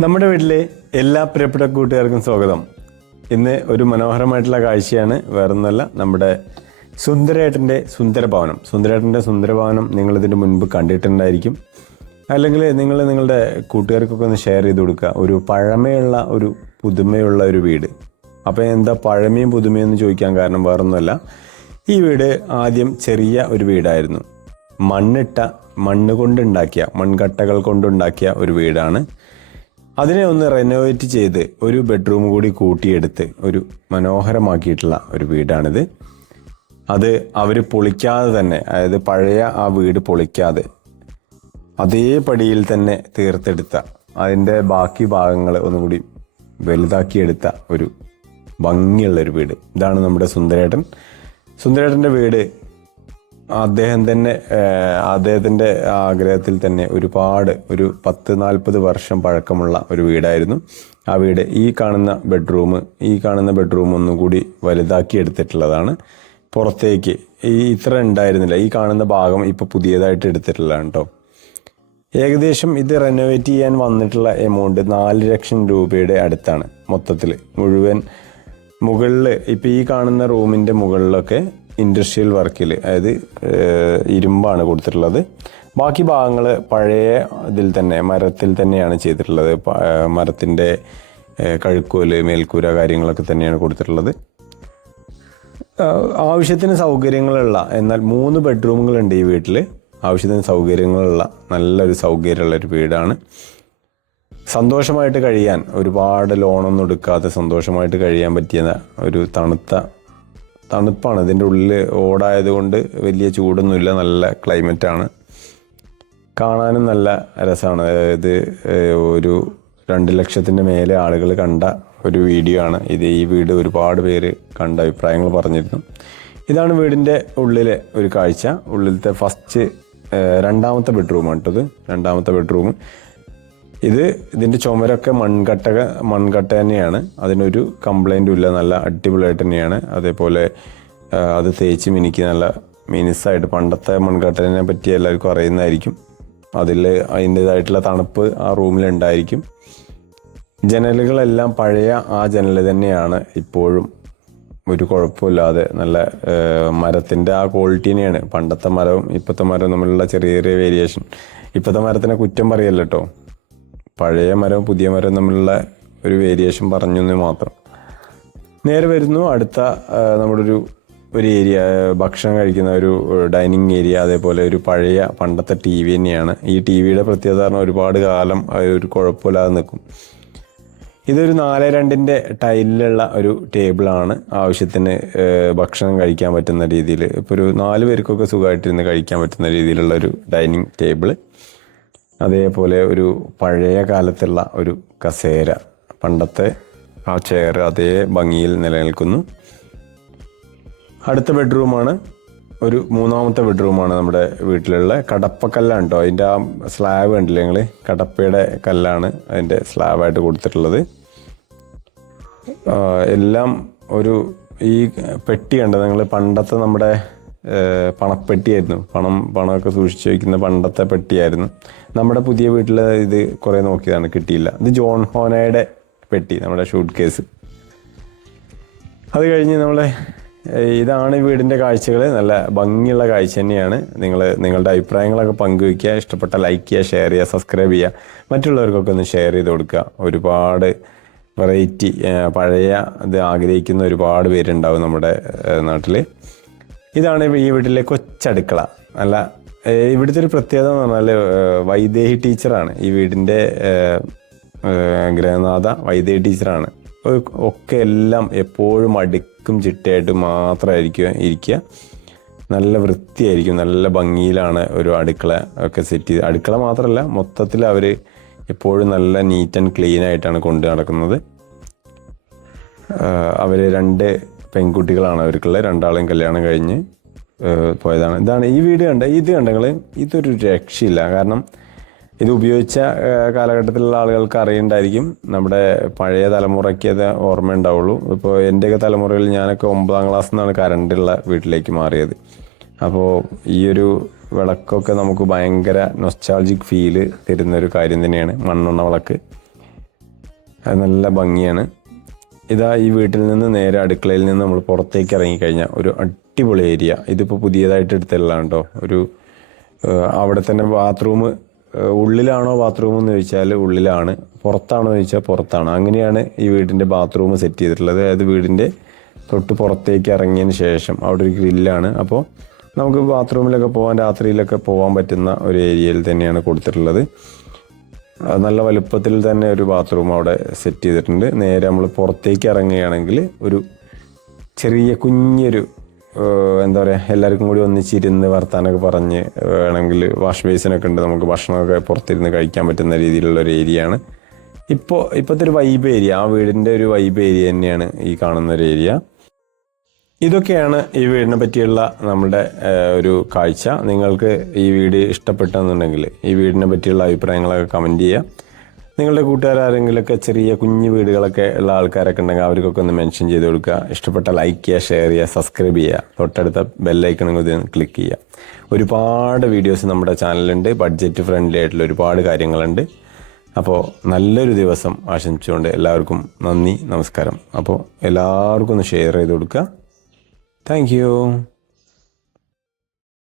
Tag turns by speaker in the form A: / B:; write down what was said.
A: നമ്മുടെ വീട്ടിലെ എല്ലാ പ്രിയപ്പെട്ട കൂട്ടുകാർക്കും സ്വാഗതം. ഇന്ന് ഒരു മനോഹരമായിട്ടുള്ള കാഴ്ചയാണ് വേറൊന്നുമല്ല നമ്മുടെ സുന്ദരേട്ടന്റെ സുന്ദരഭവനം. സുന്ദരേട്ടന്റെ സുന്ദരഭവനം നിങ്ങൾ ഇതിന്റെ മുൻപ് കണ്ടിട്ടുണ്ടായിരിക്കും. അല്ലെങ്കിൽ നിങ്ങൾ നിങ്ങളുടെ കൂട്ടുകാർക്കൊക്കെ ഒന്ന് ഷെയർ ചെയ്ത് കൊടുക്കുക. ഒരു പഴമയുള്ള ഒരു പുതുമയുള്ള ഒരു വീട്. അപ്പോൾ എന്താ പഴമയും പുതുമയും എന്ന് ചോദിക്കാൻ കാരണം വേറൊന്നുമല്ല. ഈ വീട് ആദ്യം ചെറിയ ഒരു വീടായിരുന്നു. മണ്ണിട്ട മണ്ണ് കൊണ്ടുണ്ടാക്കിയ മൺകട്ടകൾ കൊണ്ടുണ്ടാക്കിയ ഒരു വീടാണ്. അതിനെ ഒന്ന് റെനോവേറ്റ് ചെയ്ത് ഒരു ബെഡ്റൂം കൂടി കൂട്ടിയെടുത്ത് ഒരു മനോഹരമാക്കിയിട്ടുള്ള ഒരു വീടാണിത്. അത് അവർ പൊളിക്കാതെ തന്നെ അതായത് പഴയ ആ വീട് പൊളിക്കാതെ അതേ പടിയിൽ തന്നെ തീർത്തെടുത്ത അതിന്റെ ബാക്കി ഭാഗങ്ങൾ ഒന്നുകൂടി വലുതാക്കിയെടുത്ത ഒരു ഭംഗിയുള്ള ഒരു വീട്. ഇതാണ് നമ്മുടെ സുന്ദരേട്ടൻ. സുന്ദരേട്ടന്റെ വീട് അദ്ദേഹം തന്നെ അദ്ദേഹത്തിന്റെ ആഗ്രഹത്തിൽ തന്നെ ഒരുപാട് ഒരു പത്ത് നാൽപ്പത് വർഷം പഴക്കമുള്ള ഒരു വീടായിരുന്നു. ആ വീട് ഈ കാണുന്ന ബെഡ്റൂം ഈ കാണുന്ന ബെഡ്റൂം ഒന്നുകൂടി വലുതാക്കി എടുത്തിട്ടുള്ളതാണ്. പുറത്തേക്ക് ഈ ഇത്ര ഉണ്ടായിരുന്നില്ല. ഈ കാണുന്ന ഭാഗം ഇപ്പോൾ പുതിയതായിട്ട് എടുത്തിട്ടുള്ളതാണ് കേട്ടോ ഏകദേശം ഇത് റെനോവേറ്റ് ചെയ്യാൻ വന്നിട്ടുള്ള എമൗണ്ട് നാല് ലക്ഷം രൂപയുടെ അടുത്താണ് മൊത്തത്തിൽ മുഴുവൻ മുകളിൽ ഇപ്പോൾ ഈ കാണുന്ന റൂമിന്റെ മുകളിലൊക്കെ ഇൻഡസ്ട്രിയൽ വർക്കിൽ അതായത് ഇരുമ്പാണ് കൊടുത്തിട്ടുള്ളത്. ബാക്കി ഭാഗങ്ങൾ പഴയ ഇതിൽ തന്നെ മരത്തിൽ തന്നെയാണ് ചെയ്തിട്ടുള്ളത്. മരത്തിന്റെ കഴുക്കോൽ മേൽക്കൂര കാര്യങ്ങളൊക്കെ തന്നെയാണ് കൊടുത്തിട്ടുള്ളത്. ആവശ്യത്തിന് സൗകര്യങ്ങളുള്ള എന്നാൽ മൂന്ന് ബെഡ്റൂമുകളുണ്ട് ഈ വീട്ടിൽ ആവശ്യത്തിന് സൗകര്യങ്ങളുള്ള നല്ലൊരു സൗകര്യമുള്ള ഒരു വീടാണ്. സന്തോഷമായിട്ട് കഴിയാൻ ഒരുപാട് ലോണൊന്നും എടുക്കാതെ സന്തോഷമായിട്ട് കഴിയാൻ പറ്റിയ ഒരു തണുത്ത തണുപ്പാണ്. ഇതിന്റെ ഉള്ളിൽ ഓടായതുകൊണ്ട് വലിയ ചൂടൊന്നുമില്ല. നല്ല ക്ലൈമറ്റാണ് കാണാനും നല്ല രസമാണ്. അതായത് ഒരു രണ്ട് ലക്ഷത്തിന്റെ മേലെ ആളുകൾ കണ്ട ഒരു വീഡിയോ ആണ്. ഇത് ഈ വീട് ഒരുപാട് പേര് കണ്ട അഭിപ്രായങ്ങൾ പറഞ്ഞിരുന്നു. ഇതാണ് വീടിന്റെ ഉള്ളിലെ ഒരു കാഴ്ച. ഉള്ളിലത്തെ ഫസ്റ്റ് രണ്ടാമത്തെ ബെഡ്റൂമാണ് കേട്ടത് രണ്ടാമത്തെ ബെഡ്റൂം ഇത് ഇതിന്റെ ചുമരൊക്കെ മൺകട്ട മൺകട്ട തന്നെയാണ്. അതിനൊരു കംപ്ലൈന്റും ഇല്ല. നല്ല അടിപൊളിയായിട്ട് തന്നെയാണ്. അതേപോലെ അത് തേച്ച് മിനിക്ക് നല്ല മിനിസായിട്ട് പണ്ടത്തെ മൺകട്ടനെ പറ്റി എല്ലാവർക്കും അറിയുന്നതായിരിക്കും. അതിൽ അതിന്റേതായിട്ടുള്ള തണുപ്പ് ആ റൂമിലുണ്ടായിരിക്കും ജനലുകളെല്ലാം പഴയ ആ ജനൽ തന്നെയാണ് ഇപ്പോഴും. ഒരു കുഴപ്പമില്ലാതെ നല്ല മരത്തിന്റെ ആ ക്വാളിറ്റി തന്നെയാണ്. പണ്ടത്തെ മരവും ഇപ്പോഴത്തെ മരവും തമ്മിലുള്ള ചെറിയ ചെറിയ വേരിയേഷൻ ഇപ്പോഴത്തെ മരത്തിനെ കുറ്റം പറയല്ലോ പഴയ മരവും പുതിയ മരവും തമ്മിലുള്ള ഒരു വേരിയേഷൻ പറഞ്ഞു എന്ന് മാത്രം. നേരെ വരുന്നു അടുത്ത നമ്മുടെ ഒരു ഒരു ഏരിയ ഭക്ഷണം കഴിക്കുന്ന ഒരു ഡൈനിങ് ഏരിയ അതേപോലെ ഒരു പഴയ പണ്ടത്തെ ടി വി തന്നെയാണ്. ഈ ടി വിയുടെ പ്രത്യേകത പറഞ്ഞാൽ ഒരുപാട് കാലം ഒരു കുഴപ്പമില്ലാതെ നിൽക്കും. ഇതൊരു നാല് രണ്ടിന്റെ ടൈലിലുള്ള ഒരു ടേബിളാണ് ആവശ്യത്തിന് ഭക്ഷണം കഴിക്കാൻ പറ്റുന്ന രീതിയിൽ ഇപ്പോൾ ഒരു നാല് പേർക്കൊക്കെ സുഖമായിട്ടിരുന്ന് കഴിക്കാൻ പറ്റുന്ന രീതിയിലുള്ള ഒരു ഡൈനിങ് ടേബിൾ അതേപോലെ ഒരു പഴയ കാലത്തുള്ള ഒരു കസേര. പണ്ടത്തെ ആ ചെയർ അതേ ഭംഗിയിൽ നിലനിൽക്കുന്നു. അടുത്ത ബെഡ്റൂമാണ് ഒരു മൂന്നാമത്തെ ബെഡ്റൂമാണ് നമ്മുടെ വീട്ടിലുള്ള കടപ്പക്കല്ലാണ് കേട്ടോ അതിന്റെ ആ സ്ലാബ് കണ്ടില്ലേ നിങ്ങൾ കടപ്പയുടെ കല്ലാണ് അതിന്റെ സ്ലാബായിട്ട് കൊടുത്തിട്ടുള്ളത്. എല്ലാം ഒരു ഈ പെട്ടി കണ്ടത് നിങ്ങൾ പണ്ടത്തെ നമ്മുടെ പണപ്പെട്ടിയായിരുന്നു. പണം പണമൊക്കെ സൂക്ഷിച്ച് വയ്ക്കുന്ന പണ്ടത്തെ പെട്ടിയായിരുന്നു. നമ്മുടെ പുതിയ വീട്ടിൽ ഇത് കുറേ നോക്കിയതാണ് കിട്ടിയില്ല. ഇത് ജോൺ ഹോനയുടെ പെട്ടി നമ്മുടെ ഷൂട്ട് കേസ്. അത് കഴിഞ്ഞ് നമ്മളെ ഇതാണ് വീടിന്റെ കാഴ്ചകൾ നല്ല ഭംഗിയുള്ള കാഴ്ച തന്നെയാണ്. നിങ്ങൾ നിങ്ങളുടെ അഭിപ്രായങ്ങളൊക്കെ പങ്കുവയ്ക്കുക ഇഷ്ടപ്പെട്ട ലൈക്ക് ചെയ്യുക ഷെയർ ചെയ്യുക സബ്സ്ക്രൈബ് ചെയ്യുക. മറ്റുള്ളവർക്കൊക്കെ ഒന്ന് ഷെയർ ചെയ്ത് കൊടുക്കുക. ഒരുപാട് വെറൈറ്റി പഴയ ഇത് ആഗ്രഹിക്കുന്ന ഒരുപാട് പേരുണ്ടാവും നമ്മുടെ നാട്ടിൽ ഇതാണ് ഈ വീട്ടിലെ കൊച്ചടുക്കള. അല്ല ഇവിടുത്തെ ഒരു പ്രത്യേകത എന്ന് പറഞ്ഞാൽ വൈദേഹി ടീച്ചറാണ്. ഈ വീടിന്റെ ഏഹ്, വൈദേഹി ടീച്ചറാണ്. ഒക്കെ എല്ലാം എപ്പോഴും അടുക്കും ചിട്ടയായിട്ട് മാത്രമായിരിക്കും ഇരിക്കുക. നല്ല വൃത്തിയായിരിക്കും നല്ല ഭംഗിയിലാണ് ഒരു അടുക്കള ഒക്കെ സെറ്റ് ചെയ്ത്. അടുക്കള മാത്രമല്ല മൊത്തത്തിൽ അവർ എപ്പോഴും നല്ല നീറ്റ് ആൻഡ് ക്ലീൻ ആയിട്ടാണ് കൊണ്ടു നടക്കുന്നത്. അവർ രണ്ട് പെൺകുട്ടികളാണ് അവർക്കുള്ളത്. രണ്ടാളും കല്യാണം കഴിഞ്ഞ് പോയതാണ്. ഇതാണ് ഈ വീട് കണ്ട ഇത് കണ്ടെങ്കിൽ ഇതൊരു രക്ഷയില്ല. കാരണം ഇത് ഉപയോഗിച്ച കാലഘട്ടത്തിലുള്ള ആളുകൾക്ക് അറിയണ്ടായിരിക്കും. നമ്മുടെ പഴയ തലമുറയ്ക്ക് അത് ഓർമ്മ ഉണ്ടാവുള്ളൂ ഇപ്പോൾ എന്റെയൊക്കെ തലമുറയിൽ ഞാനൊക്കെ ഒമ്പതാം ക്ലാസ് നിന്നാണ് കറണ്ടുള്ള വീട്ടിലേക്ക് മാറിയത്. അപ്പോൾ ഈ ഒരു വിളക്കൊക്കെ നമുക്ക് ഭയങ്കര നൊസ്റ്റാൾജിക് ഫീൽ തരുന്ന ഒരു കാര്യം തന്നെയാണ് മണ്ണെണ്ണ വിളക്ക്. അത് നല്ല ഭംഗിയാണ്. ഇതാ ഈ വീട്ടിൽ നിന്ന് നേരെ അടുക്കളയിൽ നിന്ന് നമ്മൾ പുറത്തേക്ക് ഇറങ്ങിക്കഴിഞ്ഞാൽ ഒരു അടിപൊളി ഏരിയ. ഇതിപ്പോൾ പുതിയതായിട്ട് എടുത്തുള്ളതാണ് കേട്ടോ ഒരു അവിടെ തന്നെ ബാത്റൂം ഉള്ളിലാണോ ബാത്റൂം എന്ന് ചോദിച്ചാൽ ഉള്ളിലാണ്. പുറത്താണോ എന്ന് ചോദിച്ചാൽ പുറത്താണ്. അങ്ങനെയാണ് ഈ വീടിന്റെ ബാത്റൂം സെറ്റ് ചെയ്തിട്ടുള്ളത്. അതായത് വീടിന്റെ തൊട്ട് പുറത്തേക്ക് ഇറങ്ങിയതിന് ശേഷം അവിടെ ഒരു ഗ്രില്ലാണ്. അപ്പോൾ നമുക്ക് ബാത്റൂമിലൊക്കെ പോകാൻ രാത്രിയിലൊക്കെ പോകാൻ പറ്റുന്ന ഒരു ഏരിയയിൽ തന്നെയാണ് കൊടുത്തിട്ടുള്ളത്. നല്ല വലുപ്പത്തിൽ തന്നെ ഒരു ബാത്റൂം അവിടെ സെറ്റ് ചെയ്തിട്ടുണ്ട്. നേരെ നമ്മൾ പുറത്തേക്ക് ഇറങ്ങുകയാണെങ്കിൽ ഒരു ചെറിയ കുഞ്ഞൊരു എന്താ പറയുക എല്ലാവർക്കും കൂടി ഒന്നിച്ചിരുന്ന് വർത്താനൊക്കെ പറഞ്ഞ് വേണമെങ്കിൽ വാഷ് ബേസിനൊക്കെ ഉണ്ട്. നമുക്ക് ഭക്ഷണമൊക്കെ പുറത്തിരുന്ന് കഴിക്കാൻ പറ്റുന്ന രീതിയിലുള്ള ഒരു ഏരിയ ആണ്. ഇപ്പോൾ ഇപ്പോഴത്തെ ഒരു വൈബ് ഏരിയ ആ വീടിന്റെ ഒരു വൈബ് ഏരിയ തന്നെയാണ് ഈ കാണുന്ന ഒരു ഏരിയ ഇതൊക്കെയാണ് ഈ വീടിനെ പറ്റിയുള്ള നമ്മുടെ ഒരു കാഴ്ച. നിങ്ങൾക്ക് ഈ വീട് ഇഷ്ടപ്പെട്ടെന്നുണ്ടെങ്കിൽ ഈ വീടിനെ പറ്റിയുള്ള അഭിപ്രായങ്ങളൊക്കെ കമന്റ് ചെയ്യുക. നിങ്ങളുടെ കൂട്ടുകാരെങ്കിലൊക്കെ ചെറിയ കുഞ്ഞു വീടുകളൊക്കെ ഉള്ള ആൾക്കാരൊക്കെ ഉണ്ടെങ്കിൽ അവർക്കൊക്കെ ഒന്ന് മെൻഷൻ ചെയ്ത് കൊടുക്കുക. ഇഷ്ടപ്പെട്ട ലൈക്ക് ചെയ്യുക ഷെയർ ചെയ്യുക സബ്സ്ക്രൈബ് ചെയ്യുക. തൊട്ടടുത്ത ബെല്ലൈക്കണെങ്കിൽ ഇത് ക്ലിക്ക് ചെയ്യുക. ഒരുപാട് വീഡിയോസ് നമ്മുടെ ചാനലുണ്ട് ബഡ്ജറ്റ് ഫ്രണ്ട്ലി ആയിട്ടുള്ള ഒരുപാട് കാര്യങ്ങളുണ്ട്. അപ്പോൾ നല്ലൊരു ദിവസം ആശംസിച്ചുകൊണ്ട് എല്ലാവർക്കും നന്ദി നമസ്കാരം. അപ്പോൾ എല്ലാവർക്കും ഒന്ന് ഷെയർ ചെയ്ത് കൊടുക്കുക. Thank you.